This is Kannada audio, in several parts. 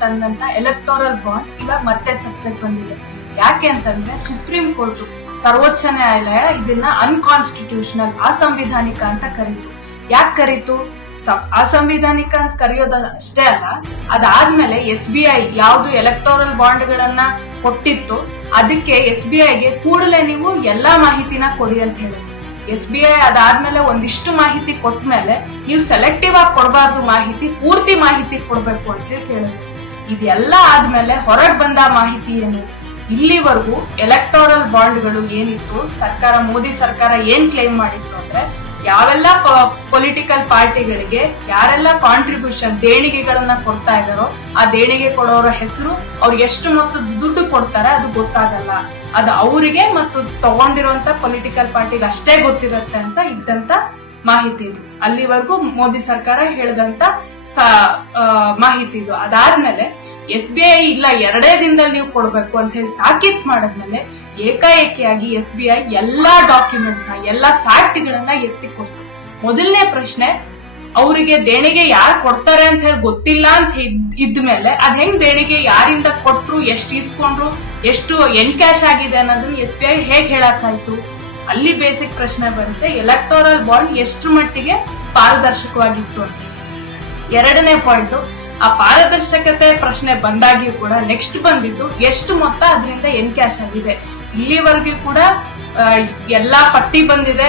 ಅಂತಂದಂತ ಎಲೆಕ್ಟೋರಲ್ ಬಾಂಡ್ ಇವಾಗ ಮತ್ತೆ ಚರ್ಚೆಗೆ ಬಂದಿದೆ. ಯಾಕೆ ಅಂತಂದ್ರೆ ಸುಪ್ರೀಂ ಕೋರ್ಟ್, ಸರ್ವೋಚ್ಚ ನ್ಯಾಯಾಲಯ ಇದನ್ನ ಅನ್ಕಾನ್ಸ್ಟಿಟ್ಯೂಷನಲ್, ಅಸಂವಿಧಾನಿಕ ಅಂತ ಕರೀತು. ಯಾಕೆ ಕರೀತು? ಅಸಂವಿಧಾನಿಕ ಅಂತ ಕರೆಯೋದ ಅಷ್ಟೇ ಅಲ್ಲ, ಅದಾದ್ಮೇಲೆ SBI ಯಾವ್ದು ಎಲೆಕ್ಟೋರಲ್ ಬಾಂಡ್ ಗಳನ್ನ ಕೊಟ್ಟಿತ್ತು ಅದಕ್ಕೆ SBIಗೆ ಕೂಡಲೇ ನೀವು ಎಲ್ಲಾ ಮಾಹಿತಿನ ಕೊಡಿ ಅಂತ ಹೇಳಿದ್ರು. SBI ಅದಾದ್ಮೇಲೆ ಒಂದಿಷ್ಟು ಮಾಹಿತಿ ಕೊಟ್ಮೇಲೆ ನೀವು ಸೆಲೆಕ್ಟಿವ್ ಆಗಿ ಕೊಡಬಾರ್ದು, ಮಾಹಿತಿ ಪೂರ್ತಿ ಮಾಹಿತಿ ಕೊಡ್ಬೇಕು ಅಂತ ಹೇಳಿ ಕೇಳಿದ್ರು. ಇದೆಲ್ಲ ಆದ್ಮೇಲೆ ಹೊರಗ್ ಬಂದ ಮಾಹಿತಿ ಏನು? ಇಲ್ಲಿವರೆಗೂ ಎಲೆಕ್ಟೋರಲ್ ಬಾಂಡ್ಗಳು ಏನಿತ್ತು, ಸರ್ಕಾರ, ಮೋದಿ ಸರ್ಕಾರ ಏನ್ ಕ್ಲೈಮ್ ಮಾಡಿತ್ತು ಅಂದ್ರೆ ಯಾವೆಲ್ಲ ಪೊಲಿಟಿಕಲ್ ಪಾರ್ಟಿಗಳಿಗೆ ಯಾರೆಲ್ಲ ಕಾಂಟ್ರಿಬ್ಯೂಷನ್ ದೇಣಿಗೆಗಳನ್ನ ಕೊಡ್ತಾ ಇದಾರೋ ಆ ದೇಣಿಗೆ ಕೊಡೋರ ಹೆಸರು, ಅವ್ರು ಎಷ್ಟು ಮೊತ್ತದ ದುಡ್ಡು ಕೊಡ್ತಾರೆ ಅದು ಗೊತ್ತಾಗಲ್ಲ, ಅದು ಅವರಿಗೆ ಮತ್ತು ತಗೊಂಡಿರುವಂತ ಪೊಲಿಟಿಕಲ್ ಪಾರ್ಟಿಗೆ ಅಷ್ಟೇ ಗೊತ್ತಿರುತ್ತೆ ಅಂತ ಇದ್ದಂತ ಮಾಹಿತಿ ಇದು. ಅಲ್ಲಿವರೆಗೂ ಮೋದಿ ಸರ್ಕಾರ ಹೇಳಿದಂತ ಮಾಹಿತಿ ಇದು. ಅದಾದ್ಮೇಲೆ SBI ಇಲ್ಲ 2 ದಿನದಲ್ಲಿ ನೀವು ಕೊಡ್ಬೇಕು ಅಂತ ಹೇಳಿ ತಾಕೀತ್ ಮಾಡಿದ್ಮೇಲೆ ಏಕಾಏಕಿಯಾಗಿ SBI ಎಲ್ಲಾ ಡಾಕ್ಯುಮೆಂಟ್ ನ, ಎಲ್ಲಾ ಫ್ಯಾಕ್ಟ್ ಗಳನ್ನ ಎತ್ತಿಕೊಡ್ತು. ಮೊದಲನೇ ಪ್ರಶ್ನೆ, ಅವರಿಗೆ ದೇಣಿಗೆ ಯಾರು ಕೊಡ್ತಾರೆ ಅಂತ ಹೇಳಿ ಗೊತ್ತಿಲ್ಲ ಅಂತ ಇದ್ಮೇಲೆ ಅದ್ ಹೆಂಗ್ ದೇಣಿಗೆ ಯಾರಿಂದ ಕೊಟ್ರು, ಎಷ್ಟು ಇಸ್ಕೊಂಡ್ರು, ಎಷ್ಟು ಎನ್ಕ್ಯಾಶ್ ಆಗಿದೆ ಅನ್ನೋದನ್ನ SBI ಹೇಗ್ ಹೇಳಕ್ಕಾಯ್ತು? ಅಲ್ಲಿ ಬೇಸಿಕ್ ಪ್ರಶ್ನೆ ಬರುತ್ತೆ, ಎಲೆಕ್ಟೋರಲ್ ಬಾಂಡ್ ಎಷ್ಟು ಮಟ್ಟಿಗೆ ಪಾರದರ್ಶಕವಾಗಿತ್ತು ಅಂತ. ಎರಡನೇ ಪಾಯಿಂಟ್, ಆ ಪಾರದರ್ಶಕತೆ ಪ್ರಶ್ನೆ ಬಂದಾಗ್ಯೂ ಕೂಡ ನೆಕ್ಸ್ಟ್ ಬಂದಿದ್ದು ಎಷ್ಟು ಮೊತ್ತ ಅದರಿಂದ ಎನ್ಕ್ಯಾಶ್ ಆಗಿದೆ. ಇಲ್ಲಿವರೆಗೂ ಕೂಡ ಎಲ್ಲಾ ಪಟ್ಟಿ ಬಂದಿದೆ,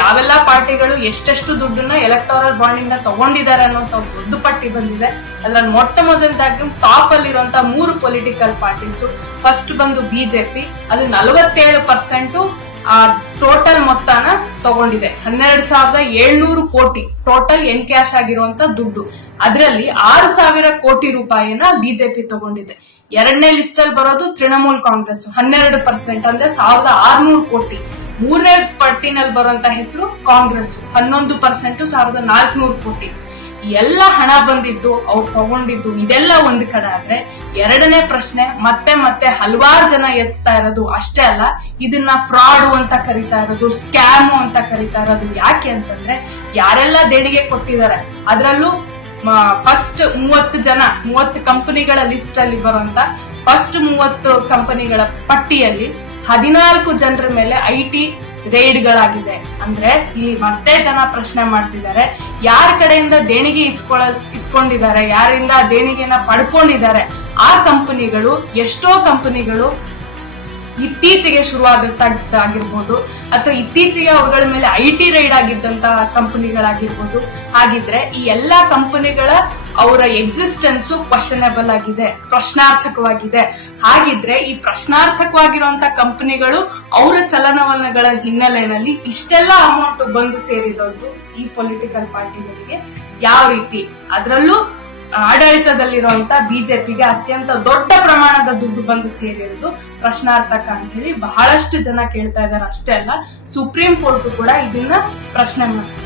ಯಾವೆಲ್ಲ ಪಾರ್ಟಿಗಳು ಎಷ್ಟೆಷ್ಟು ದುಡ್ಡನ್ನ ಎಲೆಕ್ಟೋರಲ್ ಬಾಂಡ್ ಇಂದ ತಗೊಂಡಿದ್ದಾರೆ ಅನ್ನೋಂತ ದೊಡ್ಡ ಪಟ್ಟಿ ಬಂದಿದೆ. ಅದ್ರಲ್ಲಿ ಮೊದಲದಾಗಿ ಟಾಪ್ ಅಲ್ಲಿರುವಂತಹ 3 ಪೊಲಿಟಿಕಲ್ ಪಾರ್ಟೀಸ್. ಫಸ್ಟ್ ಬಂದು BJP, ಅದು 47% ಟೋಟಲ್ ಮೊತ್ತನ ತಗೊಂಡಿದೆ. 12,700 ಕೋಟಿ ಟೋಟಲ್ ಎನ್ಕ್ಯಾಶ್ ಆಗಿರುವಂತ ದುಡ್ಡು. ಅದರಲ್ಲಿ 6,000 ಕೋಟಿ ರೂಪಾಯಿನ BJP ತಗೊಂಡಿದೆ. ಎರಡನೇ ಲಿಸ್ಟ್ ಅಲ್ಲಿ ಬರೋದು ತೃಣಮೂಲ್ ಕಾಂಗ್ರೆಸ್ 12%, ಅಂದ್ರೆ 1,600 ಕೋಟಿ. ಮೂರನೇ ಪಟ್ಟಿನಲ್ಲಿ ಬರುವಂತ ಹೆಸರು ಕಾಂಗ್ರೆಸ್ 11%, 1,400 ಕೋಟಿ. ಎಲ್ಲ ಹಣ ಬಂದಿದ್ದು, ಅವ್ರು ತಗೊಂಡಿದ್ದು, ಇದೆಲ್ಲ ಒಂದ್ ಕಡೆ ಆದ್ರೆ, ಎರಡನೇ ಪ್ರಶ್ನೆ ಮತ್ತೆ ಹಲವಾರು ಜನ ಎತ್ತಾ ಇರೋದು ಅಷ್ಟೇ ಅಲ್ಲ, ಇದನ್ನ ಫ್ರಾಡ್ ಅಂತ ಕರಿತಾ ಇರೋದು, ಸ್ಕ್ಯಾಮ್ ಅಂತ ಕರಿತಾ ಇರೋದು. ಯಾಕೆ ಅಂತಂದ್ರೆ ಯಾರೆಲ್ಲ ದೇಣಿಗೆ ಕೊಟ್ಟಿದ್ದಾರೆ ಅದರಲ್ಲೂ ಫಸ್ಟ್ 30 ಕಂಪನಿಗಳ ಲಿಸ್ಟ್ ಅಲ್ಲಿ ಬರುವಂತ ಫಸ್ಟ್ 30 ಕಂಪನಿಗಳ ಪಟ್ಟಿಯಲ್ಲಿ 14 ಜನರ ಮೇಲೆ IT ರೇಡ್ಗಳಾಗಿದೆ. ಅಂದ್ರೆ ಇಲ್ಲಿ ಮತ್ತೆ ಜನ ಪ್ರಶ್ನೆ ಮಾಡ್ತಿದ್ದಾರೆ, ಯಾರ ಕಡೆಯಿಂದ ದೇಣಿಗೆ ಇಸ್ಕೊಂಡಿದ್ದಾರೆ, ಯಾರಿಂದ ದೇಣಿಗೆನ ಪಡ್ಕೊಂಡಿದ್ದಾರೆ, ಆ ಕಂಪನಿಗಳು, ಎಷ್ಟೋ ಕಂಪನಿಗಳು ಇತ್ತೀಚೆಗೆ ಶುರುವಾದಂತಾಗಿರ್ಬೋದು ಅಥವಾ ಇತ್ತೀಚೆಗೆ ಅವುಗಳ ಮೇಲೆ IT ರೈಡ್ ಆಗಿದ್ದಂತಹ ಕಂಪನಿಗಳಾಗಿರ್ಬೋದು. ಹಾಗಿದ್ರೆ ಈ ಎಲ್ಲಾ ಕಂಪನಿಗಳ ಅವರ ಎಕ್ಸಿಸ್ಟೆನ್ಸ್ ಕ್ವಶನೇಬಲ್ ಆಗಿದೆ, ಪ್ರಶ್ನಾರ್ಥಕವಾಗಿದೆ. ಹಾಗಿದ್ರೆ ಈ ಪ್ರಶ್ನಾರ್ಥಕವಾಗಿರುವಂತಹ ಕಂಪನಿಗಳು ಅವರ ಚಲನವಲನಗಳ ಹಿನ್ನೆಲೆಯಲ್ಲಿ ಇಷ್ಟೆಲ್ಲ ಅಮೌಂಟ್ ಬಂದು ಸೇರಿದದ್ದು ಈ ಪೊಲಿಟಿಕಲ್ ಪಾರ್ಟಿಗಳಿಗೆ ಯಾವ ರೀತಿ? ಅದರಲ್ಲೂ ಆಡಳಿತದಲ್ಲಿರುವಂತ BJPಗೆ ಅತ್ಯಂತ ದೊಡ್ಡ ಪ್ರಮಾಣದ ದುಡ್ಡು ಬಂದು ಸೇರಿರುವುದು ಪ್ರಶ್ನಾರ್ಥಕ ಅಂತ ಹೇಳಿ ಬಹಳಷ್ಟು ಜನ ಕೇಳ್ತಾ ಇದ್ದಾರೆ. ಅಷ್ಟೇ ಅಲ್ಲ, ಸುಪ್ರೀಂ ಕೋರ್ಟ್ ಕೂಡ ಇದನ್ನ ಪ್ರಶ್ನೆ ಮಾಡ್ತಾರೆ.